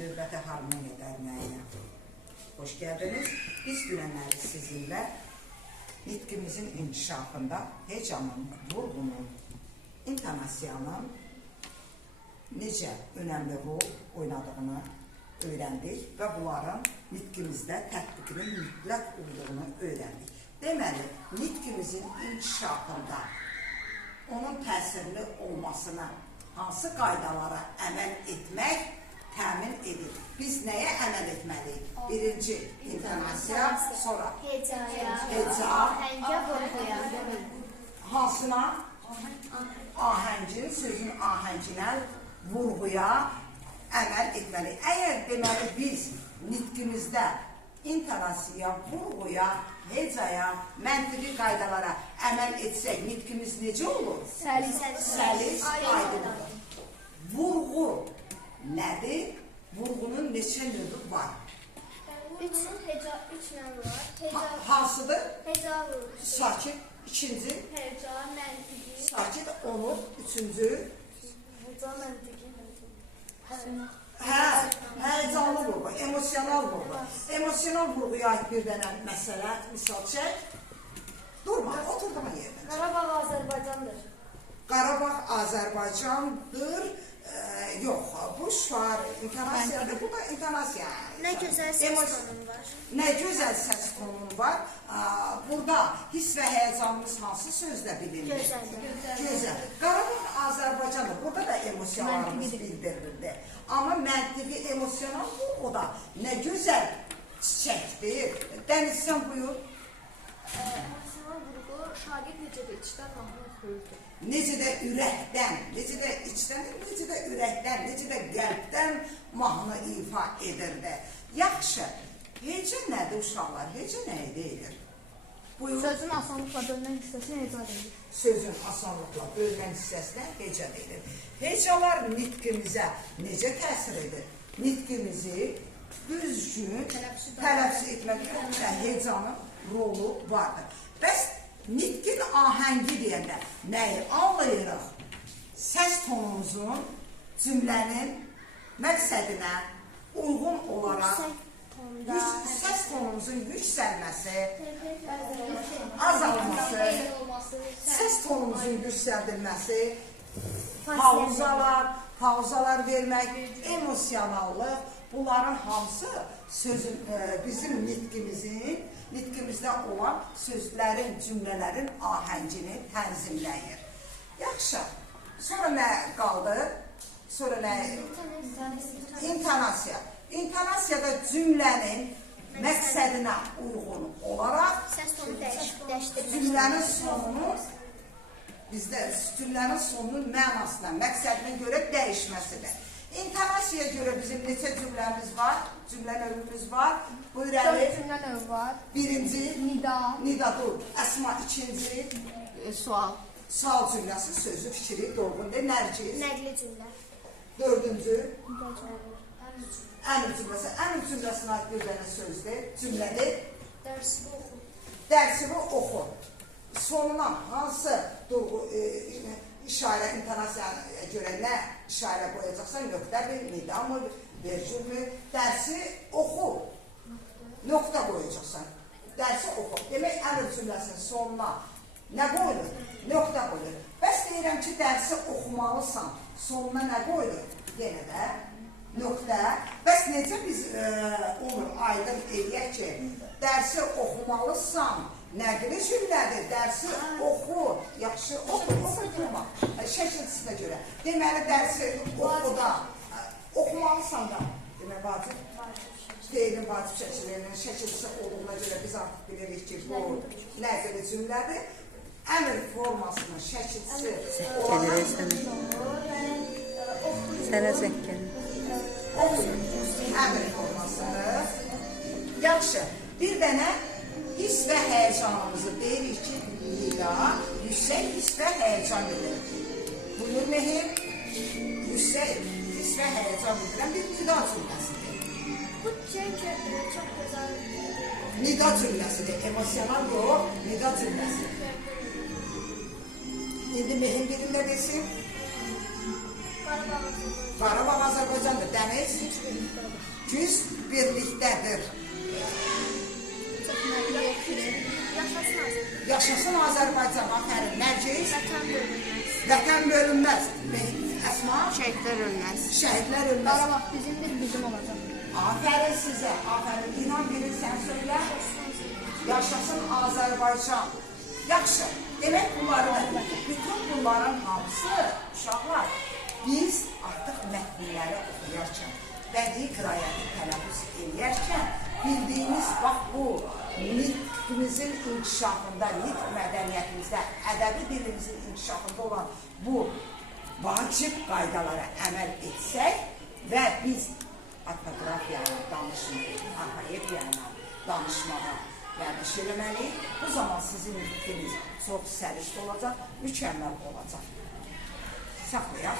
növbəti harmoniya dərnəyinə xoş gəldiniz. Biz dünənləri sizinlə nitqimizin inkişafında hecanın, vurğunun, intonasiyanın necə önəmli rol oynadığını öyrəndik və bunların nitqimizdə tətbiqinin mütləq olduğunu öyrəndik. Deməli, nitqimizin inkişafında onun təsirli olmasına hansı qaydalara əməl etmək təmin edir? Biz nəyə əməl etməliyik? Birinci, intonasiya, sonra heca, hansına? Ahəngin, sözün ahənginə, vurğuya əməl etməliyik. Əgər deməli biz nitqimizdə intonasiya, vurğuya, hecaya, məntiqi qaydalara əməl etsək, nitqimiz necə olur? Səlis, aydın olur. Vurğu nədir? Vurğunun neçə növü var? Üç növü var. Hansıdır? Heca vurğu. Sakit. İkinci? Heca, məntiqi. Sakit olur. Üçüncü? Heca, məntiqi. Həyəcanlı vurğu, emosional vurğu. Emosional vurğuya ait bir dənə məsələ, misal çək. Durma, oturduğun yerdən. Qarabağ Azərbaycandır. Qarabağ Azərbaycandır. Yox, bu şuar intonasiyadır. Bu da intonasiya. Nə gözəl səs tonun var. Nə gözəl səs tonun var. Burada hiss və həyəcanımız hansı sözlə bilinir? Gözəl. Qarabağ Azərbaycandır. Burada da emosiyalarımız bildirildi. Amma məntiqi emosional o da nə gözəl çiçəkdir. Dəniz, sən buyur. Emosional vurğu şagird necə də içdən mahnı oxuyurdu. Necə də ürəkdən, necə də içdən, necə də ürəkdən, necə də qəlbdən mahnı ifa edirdi. Yaxşı, heca nədir uşaqlar? Heca nəyə deyilir? Buyur. Sözün asanlıqla bölünən hissəsinə heca deyilir. Sözün asanlıqla bölünən hissəsinə heca deyilir. Hecalar nitqimizə necə təsir edir? Nitqimizi düzgün tələffüz etməkdə hecanın rolu vardır. Bəs nitqin ahəngi deyəndə nəyi anlayırıq? Səs tonumuzun cümlənin məqsədinə uyğun olaraq səs tonumuzun yüksəlməsi, azalması, səs tonumuzun yüksəldilməsi, pauzalar vermək, emosionallıq, bunların hamısı sözün, bizim nitqimizdə olan sözlərin, cümlələrin ahəngini tənzimləyir. Yaxşı, sonra nə qaldı? Sonra nə? İntonasiya. İntonasiyada cümlənin məqsədinə uyğun olaraq cümlənin sonunu bizdə cümlənin sonunun mənasına, məqsədinə görə dəyişməsidir. İntonasiyaya görə bizim neçə cümləmiz var? Cümlə növümüz var. Buyur Əli. 4 cümlə növü var. Birinci, nida dur. Əsma ikinci, Sual. sual cümləsi, sözü, fikri, dolğundur. Nərgiz. Nəqli cümlə. Dördüncü, əmr cümləsi. Əmr cümləsinə ait bir dənə sözdür, cümlədir. Dərsini oxu. Dərsini oxu. Sonuna hansı işarə, intonasiyaya görə nə işarə qoyacaqsan, nöqtə bir, nida mı, vergül mü, dərsi oxu, nöqtə qoyacaqsan, dərsi oxu. Demək, əmr cümləsinin sonuna nə qoyulur? Nöqtə qoyulur. Bəs deyirəm ki, dərsi oxumalısan, sonuna nə qoyulur? Yenə də nöqtə. Bəs necə biz olur, aydın eləyək ki, dərsi oxumalısan, nəqli cümlədir, dərsi oxu, yaxşı oxu, oxutma, şəkilçisinə görə. Deməli, dərsi oxuda, oxumalısan da, demək, vacib, feilin vacib şəkillərinin şəkilçisi olduğuna görə biz artıq bilirik ki, bu nəqli cümlədir. Əmr formasının şəkilçisi əmr formasını. Yaxşı, bir dənə hiss və həyəcanımızı deyirik ki, nida, yüksək hiss və həyəcan bilir. Buyur Mehir, yüksək hiss və həyəcan bildirən bir nida cümləsidir. Bu çox gözəl. Nida cümləsidir, emosional yox, nida cümləsidir. İndi Mehir birində desin. Qarabağ. Qarabağ Azərbaycandır, dəniz. birlikdədir. Yaşasın Azərbaycan. Yaşasın Azərbaycan, afərin. Nərgiz, Vətən bölünməz. vətən bölünməz. Əsma, Şəhidlər ölməz. şəhidlər ölməz. Qarabağ bizimdir, bizim olacaq. Afərin sizə, afərin. İnan bilirsən söylə. Yaşasın Azərbaycan. Yaxşı. Demək bütün bunların hamısı uşaqlar biz artıq mətnləri oxuyarkən, bədii qirayəti tələffüz edərkən bildiyimiz bax bu nitqimizin inkişafında, nitq mədəniyyətimizdə, ədəbi dilimizin inkişafında olan bu vacib qaydalara əməl etsək və biz ortoqrafiyanı danışmağa, orfoepiyanı danışmağa vərdiş eləməliyik. Bu zaman sizin nitqiniz çox sərişt olacaq, mükəmməl olacaq. Saxlayaq.